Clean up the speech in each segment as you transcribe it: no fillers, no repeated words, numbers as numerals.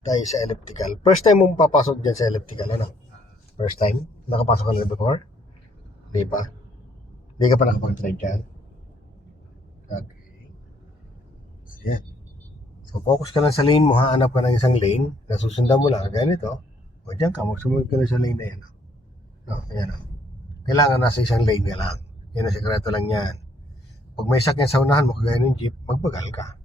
tayo sa elliptical. First time mong papasok dyan sa elliptical, ano? First time? Nakapasok ka na before? Di pa? Di ka pa nakapag-try dyan? Okay. So, yan. So, focus ka lang sa lane mo, ha? Hanap ka ng isang lane na susundan mo lang. Ganito. O dyan ka, magsumunod ka lang sa lane na yan. No, yan. Kailangan nasa isang lane ka lang. Yan ang sekreto lang yan. Pag may sakyan sa unahan mo, kagaya ng jeep, magbagal ka.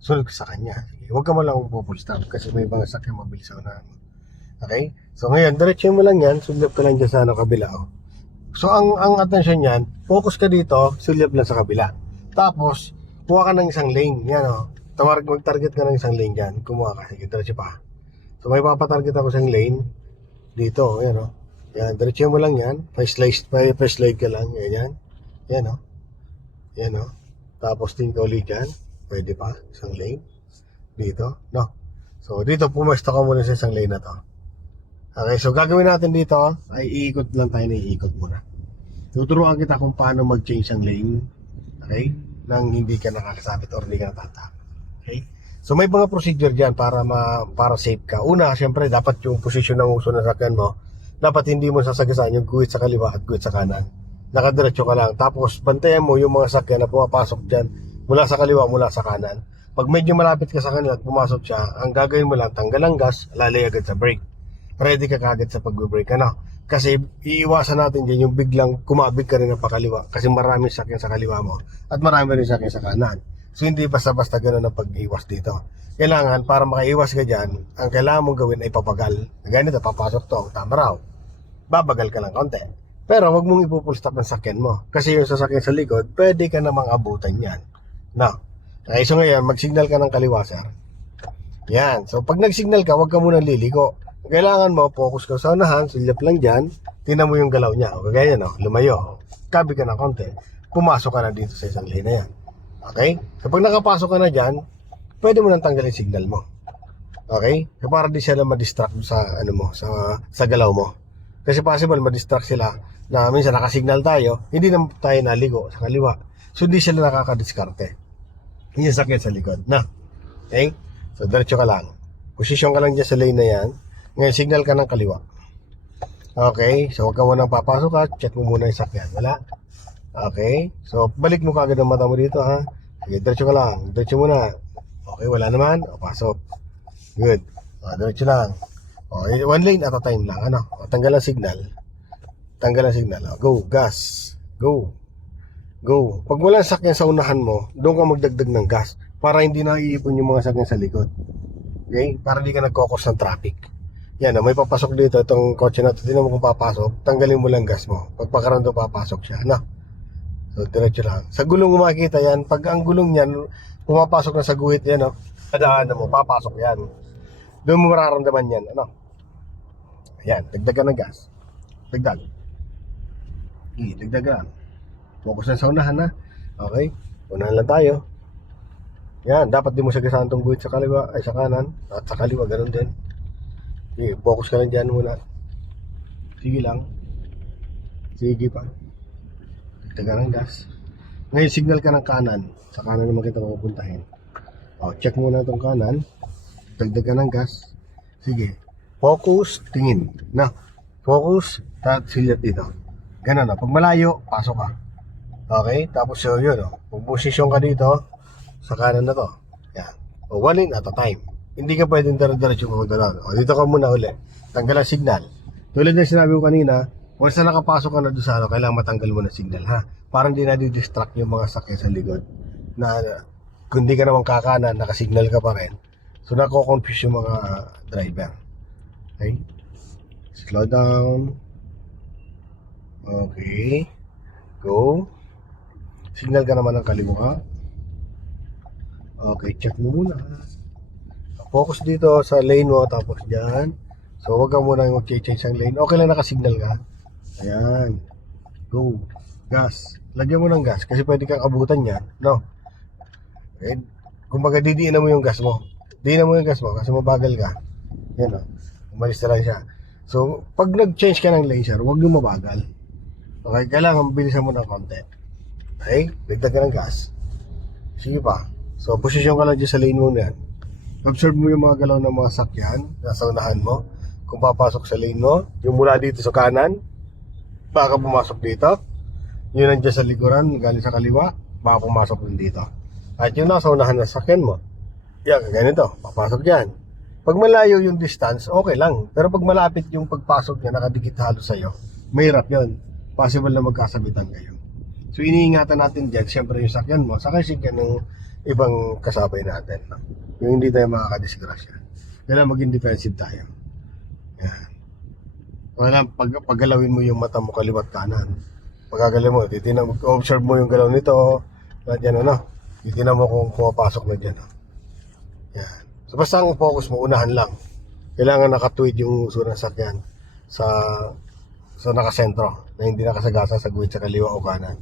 Sunod ka sa kanya. Sige, huwag ka mo lang full stop kasi may mga sakyan mabilis sa unahan mo. Okay? So ngayon, diretso mo lang yan, sulyap ka lang dyan sa kabila. Oh. So ang attention yan, focus ka dito, sulyap lang sa kabila. Tapos, kuha ka ng isang lane. Yan o. Mag-target ka ng isang lane dyan. Kumuha ka. Sige, diretso pa. So may papatarget ako isang lane. Dito, yan o. Yan, diretso mo lang yan. First slide ka lang. Yan. Yan o. Yan o. Tapos tingin ka ulit dyan. Pwede pa. Isang lane. Dito. No. So dito, pumesto ka muna sa isang lane na to. Okay, so gagawin natin dito ay iikot lang tayo na iikot muna. Tuturuan kita kung paano mag-change ang lane. Okay? Nang hindi ka nakakasabit or hindi ka natatap. Okay? So may mga procedure dyan para safe ka. Una, syempre, dapat yung posisyon ng uso ng sakyan mo, dapat hindi mo sasagasaan yung guhit sa kaliwa at guhit sa kanan. Nakadiretso ka lang. Tapos, bantayan mo yung mga sakyan na pumapasok dyan mula sa kaliwa, mula sa kanan. Pag medyo malapit ka sa kanila at pumasok siya, ang gagawin mo lang, tanggal ang gas, lalay agad sa brake. Ready ka kagad sa pag-brake, ano? Kasi iiwasan natin dyan yung biglang kumabig ka rin ng pakaliwa kasi maraming sakyan sa kaliwa mo at marami rin sakyan sa kanan. So hindi basta-basta gano'n ang pag-iwas dito. Kailangan, para makaiwas ka dyan, ang kailangan mong gawin ay papagal. Ganito, papasok to, tama raw. Babagal ka lang konti. Pero wag mong ipupull stop ng sakyan mo. Kasi yung sasakyan sa likod, pwede ka namang abutan yan. No. Okay, so ngayon, mag-signal ka ng kaliwa, sir. Yan. So pag nag-signal ka, wag ka munang liliko. Kailangan mo, focus ka sa unahan, sulyap lang dyan, tingnan mo yung galaw niya. O kagaya no, lumayo. Kabi ka na konti. Pumasok ka na dito sa isang lane na yan. Okay? So pag nakapasok ka na dyan, pwede mo nang tanggalin signal mo. Okay? So para di sila ma-distract sa ano mo, sa galaw mo. Kasi possible ma-distract sila na minsan nakasignal tayo, hindi na tayo naligo sa kaliwa. So hindi sila nakakadiskarte. Yung sakit sa likod. Na. Okay? So diretso ka lang. Posisyon ka lang dyan sa lane na yan. Ngayon, signal ka ng kaliwa. Okay, so huwag ka munang papasok ha. Check mo muna yung sakyan. Wala. Okay, so balik mo kagad ang mata mo dito ha. Sige, diretso ka lang. Diretso muna. Okay, wala naman. O, pasok. Good. O, diretso lang. O, one lane at a time lang. Ano? O, tanggal ang signal. Tanggal ang signal. O, go, gas. Go. Go. Pag walang sakyan sa unahan mo, doon ka magdagdag ng gas para hindi na iipon yung mga sakyan sa likod. Okay? Para hindi ka nagkokos ng traffic. Yan, may papasok dito, itong kotse na ito, tinan mo kung papasok, tanggalin mo lang gas mo. Pagpakarando papasok siya, no? So, diretso lang. Sa gulong mo makikita yan, pag ang gulong yan, pumapasok na sa guhit yan, no? Kadaanan mo, papasok yan. Doon mo mararamdaman yan, ano? Ayan, dagdagan ng gas. Dagdag. Dagdagan. Focus na sa unahan, ha? Okay? Unahan lang tayo. Yan, dapat di mo sagasaan itong guhit sa kaliwa, ay sa kanan, at sa kaliwa, ganun din. Sige, focus ka lang dyan muna. Sige lang. Sige pa. Dagdagan ng gas. Ngayon, signal ka ng kanan. Sa kanan naman kita mapupuntahin. O, check muna itong kanan. Dagdagan ng gas. Sige. Focus, tingin. Na. Focus, silyat dito. Ganun na. Pag malayo, pasok ka. Okay? Tapos yun, o. Pag posisyon ka dito, sa kanan na to. Yan. O, one lane at a time. Hindi ka pwedeng diretso pumunta doon. O, dito ka muna uli. Tanggal ang signal. Tulad ng sinabi ko kanina, once na nakapasok ka na doon sa ano, kailangan matanggal mo na signal, ha? Para hindi na di-distract yung mga sakyan sa likod. Na kung di ka naman kakanan, nakasignal ka pa rin. So, nako-confuse yung mga driver. Okay? Slow down. Okay. Go. Signal ka naman ng kaliwa. Okay, check mo muna. Focus dito sa lane mo, tapos dyan. So, huwag ka muna mag-change ang lane. Okay lang nakasignal ka. Ayan. Go. Gas. Lagyan mo ng gas kasi pwede kang abutan niya. No? Okay. Kumbaga, didiinan mo yung gas mo. Diinan mo yung gas mo kasi mabagal ka. Yan o. Umalis na lang siya. So, pag nag-change ka ng lane, sir, huwag yung mabagal. Okay, kailangan bilisan mo ng konti. Okay? Dagdag ka ng gas. Sige pa. So, posisyon ka lang dyan sa lane mo na yan. Observe mo yung mga galaw ng mga sakyan nasa unahan mo. Kung papasok sa lane mo, yung mula dito sa kanan, baka pumasok dito. Yung nandiyan sa likuran, galing sa kaliwa, baka pumasok din dito. At yung nasa unahan ng sakyan mo, yan, ganito, papasok dyan. Pag malayo yung distance, okay lang. Pero pag malapit yung pagpasok niya, nakadikit halos sa'yo, mahirap yun. Possible na magkasabitan kayo. So iniingatan natin dyan, siyempre yung sakyan mo, saka yung sakyan ng ibang kasabay natin. No? Yung hindi tayo makakadisgrasya. Kailangan maging defensive tayo. Yan. Wala, paggalawin mo yung mata mo kaliwat kanan. Pagkagalawin mo, observe mo yung galaw nito, dyan ano, titinan mo kung pumapasok na dyan. Yan. So basta ang focus mo, unahan lang. Kailangan nakatuwid yung uso ng sakyan sa nakasentro, na hindi nakasagasa sa guwit sa kaliwa o kanan.